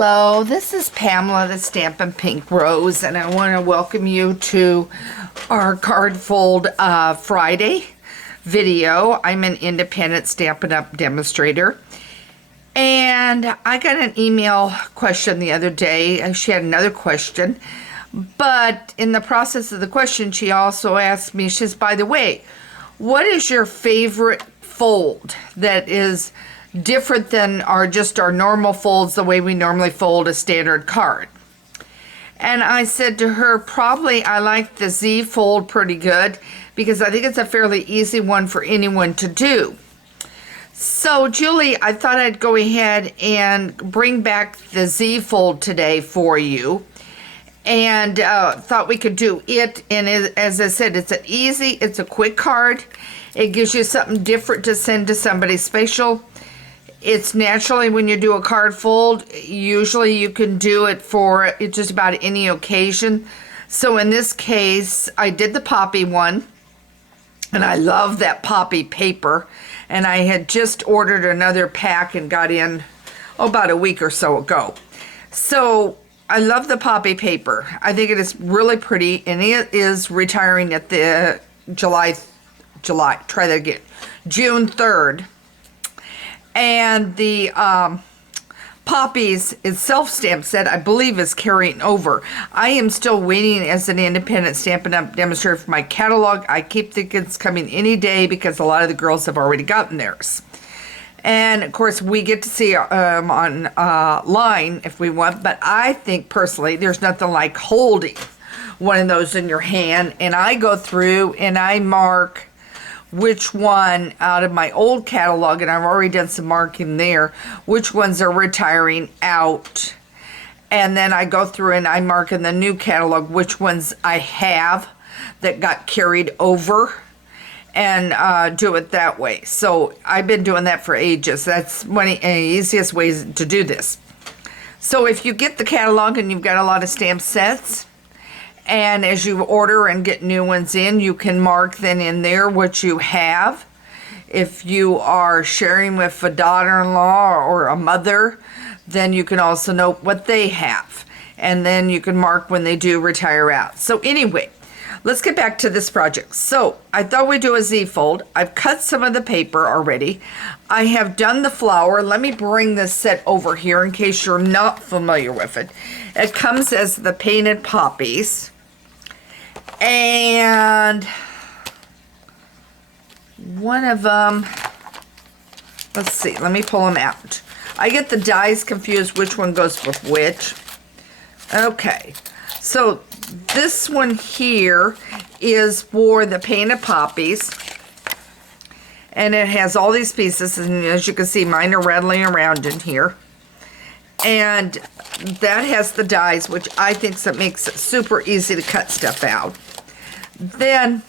Hello, this is Pamela, the Stampin' Pink Rose, and I want to welcome you to our card fold Friday video. I'm an independent Stampin' Up! Demonstrator, and I got an email question the other day. She had another question, but in the process of the question, she also asked me, she says, by the way, what is your favorite fold that is different than our normal folds, the way we normally fold a standard card? And I said to her, probably I like the Z fold pretty good because I think it's a fairly easy one for anyone to do. So Julie, I thought I'd go ahead and bring back the Z fold today for you, and thought we could do it. And as I said, it's a quick card. It gives you something different to send to somebody special. It's naturally, when you do a card fold, usually you can do it for just about any occasion. So in this case, I did the poppy one, and I love that poppy paper. And I had just ordered another pack and got in about a week or so ago. So I love the poppy paper. I think it is really pretty, and it is retiring at the June 3rd. And the Poppies itself stamp set, I believe, is carrying over. I am still waiting as an independent Stampin' Up! Demonstrator for my catalog. I keep thinking it's coming any day because a lot of the girls have already gotten theirs. And of course, we get to see online if we want, but I think personally there's nothing like holding one of those in your hand. And I go through and I mark which one out of my old catalog, and I've already done some marking there, which ones are retiring out. And then I go through and I mark in the new catalog which ones I have that got carried over, and do it that way. So I've been doing that for ages. That's one of the easiest ways to do this. So if you get the catalog and you've got a lot of stamp sets, and as you order and get new ones in, you can mark then in there what you have. If you are sharing with a daughter-in-law or a mother, then you can also note what they have. And then you can mark when they do retire out. So anyway, let's get back to this project. So I thought we'd do a Z fold. I've cut some of the paper already. I have done the flower. Let me bring this set over here in case you're not familiar with it. It comes as the painted poppies. And one of them, let's see, let me pull them out. I get the dies confused which one goes with which. Okay, so this one here is for the painted poppies, and it has all these pieces, and as you can see, mine are rattling around in here. And that has the dies, which I think makes it super easy to cut stuff out. Then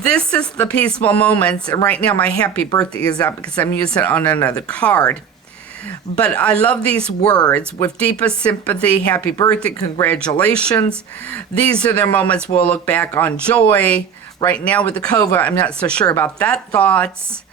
this is the Peaceful Moments, and right now my happy birthday is out because I'm using it on another card. But I love these words: with deepest sympathy, happy birthday, congratulations. These are the moments we'll look back on joy. Right now with the COVID, I'm not so sure about that thoughts.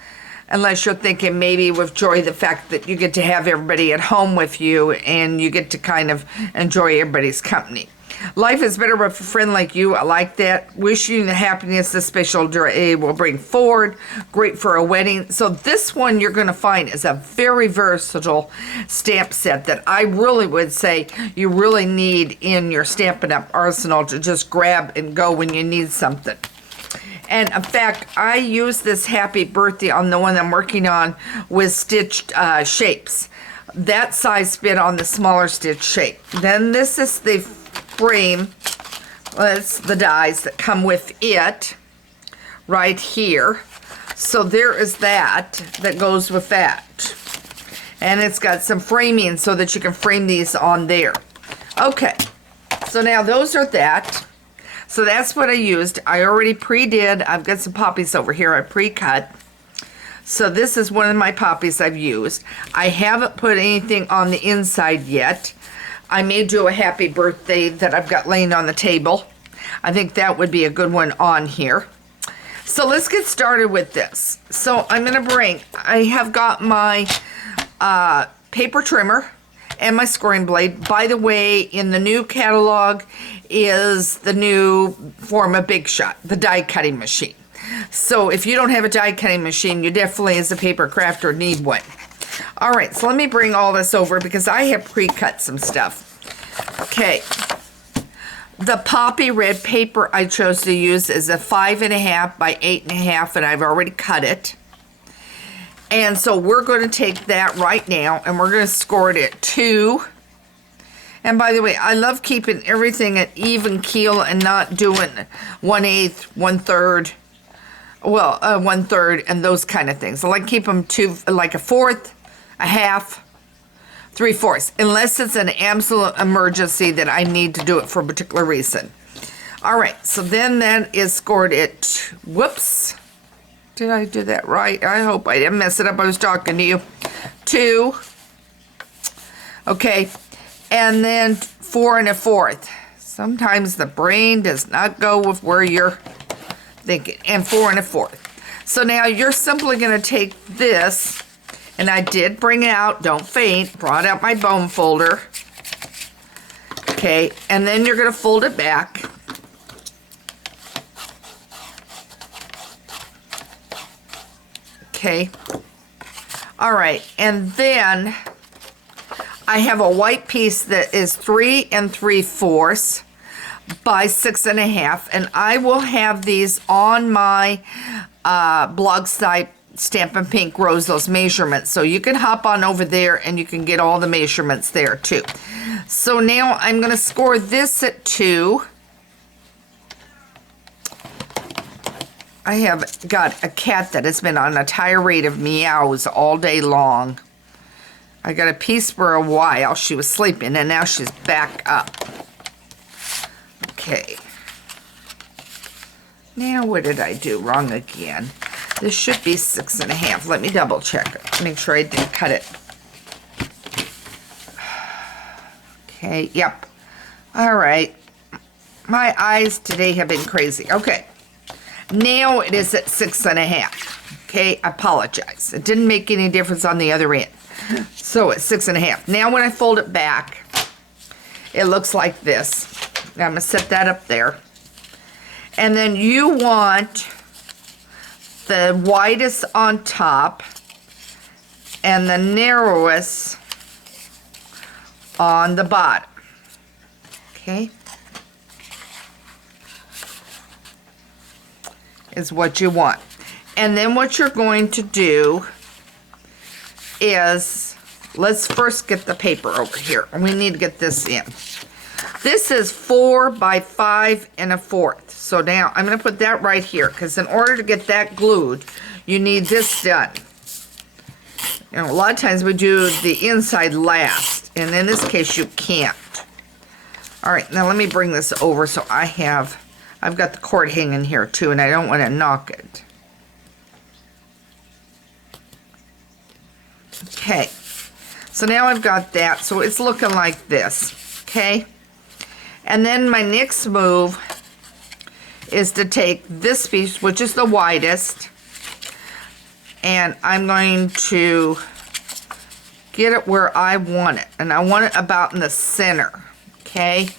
Unless you're thinking maybe with joy, the fact that you get to have everybody at home with you and you get to kind of enjoy everybody's company. Life is better with a friend like you. I like that. Wishing you the happiness this special day will bring forward. Great for a wedding. So this one you're going to find is a very versatile stamp set that I really would say you really need in your Stampin' Up! Arsenal to just grab and go when you need something. And in fact, I use this happy birthday on the one I'm working on with stitched shapes. That size fit on the smaller stitch shape. Then this is the frame. That's the dies that come with it right here. So there is that goes with that. And it's got some framing so that you can frame these on there. Okay, so now those are that. So that's what I used. I already pre-did. I've got some poppies over here I pre-cut. So this is one of my poppies I've used. I haven't put anything on the inside yet. I may do a happy birthday that I've got laying on the table. I think that would be a good one on here. So let's get started with this. So I'm going to I have got my paper trimmer, and my scoring blade. By the way, in the new catalog is the new form of Big Shot, the die cutting machine. So if you don't have a die cutting machine, you definitely, as a paper crafter, need one. All right, so let me bring all this over because I have pre-cut some stuff. Okay, the poppy red paper I chose to use is a 5.5 by 8.5, and I've already cut it. And so we're going to take that right now, and we're going to score it at 2. And by the way, I love keeping everything at even keel and not doing 1/8, 1/3, well, 1/3 and those kind of things. I like keep them to like a 1/4, a 1/2, 3/4, unless it's an absolute emergency that I need to do it for a particular reason. All right, so then that is scored at, whoops. Did I do that right? I hope I didn't mess it up. I was talking to you. 2. Okay. And then 4 1/4. Sometimes the brain does not go with where you're thinking. And 4 1/4. So now you're simply going to take this, and I did bring it out, don't faint, brought out my bone folder. Okay, and then you're going to fold it back. Okay. All right, and then I have a white piece that is 3 3/4 by 6.5, and I will have these on my blog site, Stampin' Pink Rose, those measurements. So you can hop on over there and you can get all the measurements there too. So now I'm going to score this at 2. I have got a cat that has been on a tirade of meows all day long. I got a piece for a while. She was sleeping, and now she's back up. Okay. Now, what did I do wrong again? This should be 6.5. Let me double check it. Make sure I didn't cut it. Okay, yep. All right. My eyes today have been crazy. Okay. Now it is at 6.5. Okay, I apologize. It didn't make any difference on the other end. So it's 6.5. Now when I fold it back, it looks like this. Now I'm going to set that up there. And then you want the widest on top and the narrowest on the bottom. Okay. Is what you want. And then what you're going to do is, let's first get the paper over here. We need to get this in. This is 4 by 5 1/4. So now I'm going to put that right here, because in order to get that glued, you need this done. You know, a lot of times we do the inside last, and in this case you can't. All right, now let me bring this over so I've got the cord hanging here too, and I don't want to knock it. Okay, so now I've got that, so it's looking like this, okay? And then my next move is to take this piece, which is the widest, and I'm going to get it where I want it, and I want it about in the center, okay?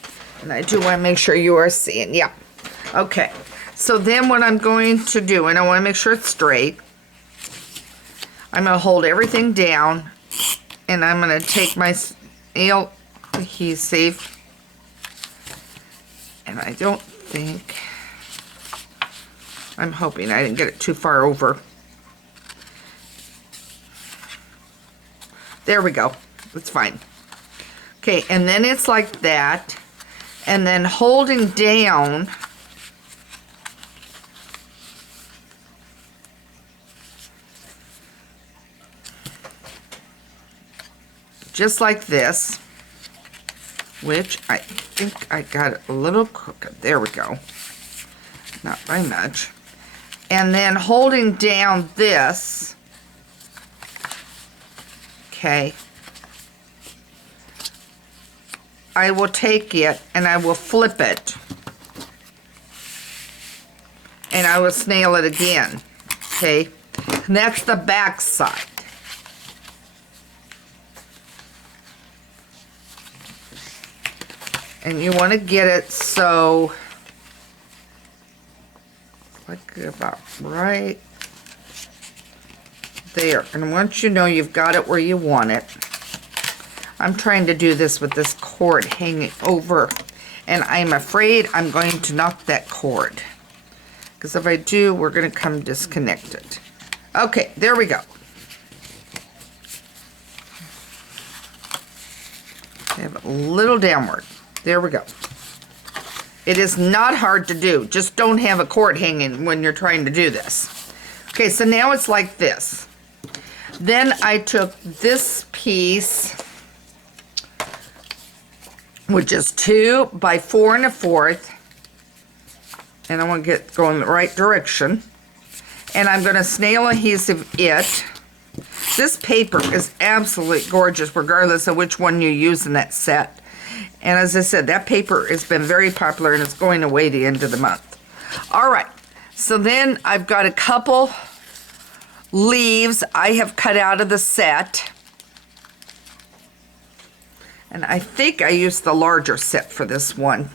And I do want to make sure you are seeing, yeah. Okay, so then what I'm going to do, and I want to make sure it's straight, I'm going to hold everything down, and I'm going to take my nail adhesive, and I don't think, I'm hoping I didn't get it too far over. There we go, it's fine. Okay, and then it's like that, and then holding down, just like this, which I think I got it a little crooked. There we go. Not by much. And then holding down this, okay, I will take it and I will flip it, and I will snail it again, okay? And that's the back side. And you want to get it so, like about right there. And once you know you've got it where you want it, I'm trying to do this with this cord hanging over, and I'm afraid I'm going to knock that cord. Because if I do, we're going to come disconnected. Okay, there we go. Have it a little downward. There we go. It is not hard to do. Just don't have a cord hanging when you're trying to do this. Okay, so now it's like this. Then I took this piece, which is 2 by 4 1/4, and I want to get going the right direction. And I'm going to snail adhesive it. This paper is absolutely gorgeous, regardless of which one you use in that set. And as I said, that paper has been very popular, and it's going away the end of the month. All right, so then I've got a couple leaves I have cut out of the set. And I think I used the larger set for this one.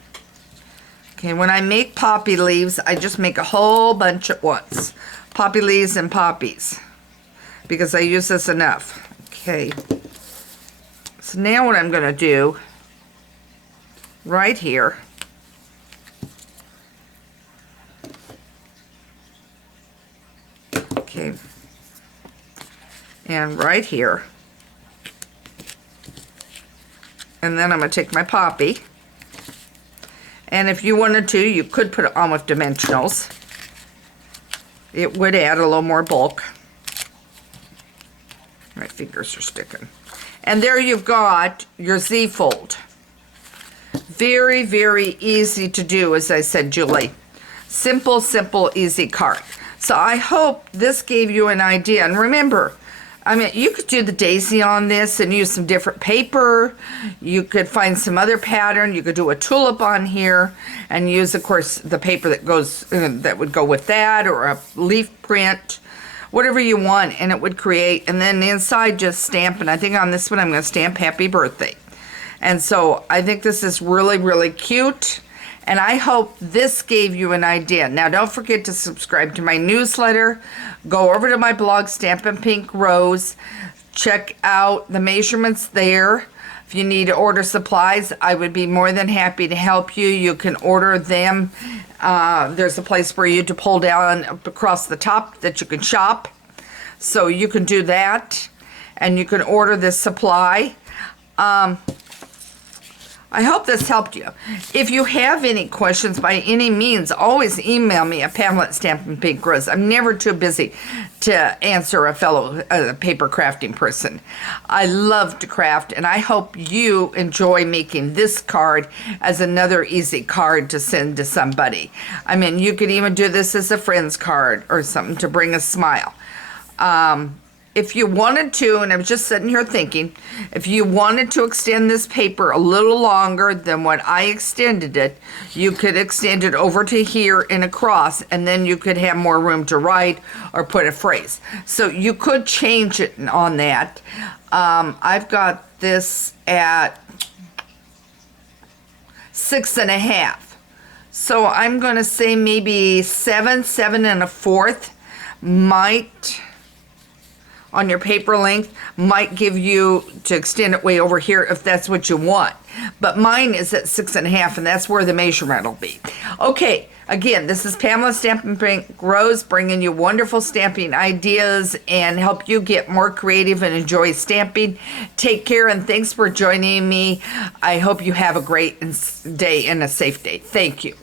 Okay, when I make poppy leaves, I just make a whole bunch at once. Poppy leaves and poppies, because I use this enough. Okay, so now what I'm going to do right here, okay, and right here, and then I'm going to take my poppy, and if you wanted to, you could put it on with dimensionals. It would add a little more bulk. My fingers are sticking. And there you've got your Z-fold. Very, very easy to do, as I said, Julie. Simple, simple, easy card. So I hope this gave you an idea. And remember, I mean, you could do the daisy on this and use some different paper. You could find some other pattern. You could do a tulip on here and use, of course, the paper that goes that would go with that, or a leaf print, whatever you want, and it would create. And then the inside, just stamp. And I think on this one, I'm going to stamp happy birthday. And so I think this is really, really cute. And I hope this gave you an idea. Now, don't forget to subscribe to my newsletter. Go over to my blog, Stampin' Pink Rose. Check out the measurements there. If you need to order supplies, I would be more than happy to help you. You can order them. There's a place for you to pull down across the top that you can shop. So you can do that. And you can order this supply. I hope this helped you. If you have any questions, by any means, always email me at Pamela@StampinPinkRose. I'm never too busy to answer a fellow paper crafting person. I love to craft, and I hope you enjoy making this card as another easy card to send to somebody. I mean, you could even do this as a friend's card or something to bring a smile. If you wanted to, and I was just sitting here thinking, if you wanted to extend this paper a little longer than what I extended it, you could extend it over to here and across, and then you could have more room to write or put a phrase. So you could change it on that. I've got this at 6 1/2. So I'm going to say maybe 7 1/4 might, on your paper length, might give you to extend it way over here if that's what you want. But mine is at 6 1/2, and that's where the measurement will be. Okay, again, this is Pamela Stampin' Pink Rose, bringing you wonderful stamping ideas and help you get more creative and enjoy stamping. Take care, and thanks for joining me. I hope you have a great day and a safe day. Thank you.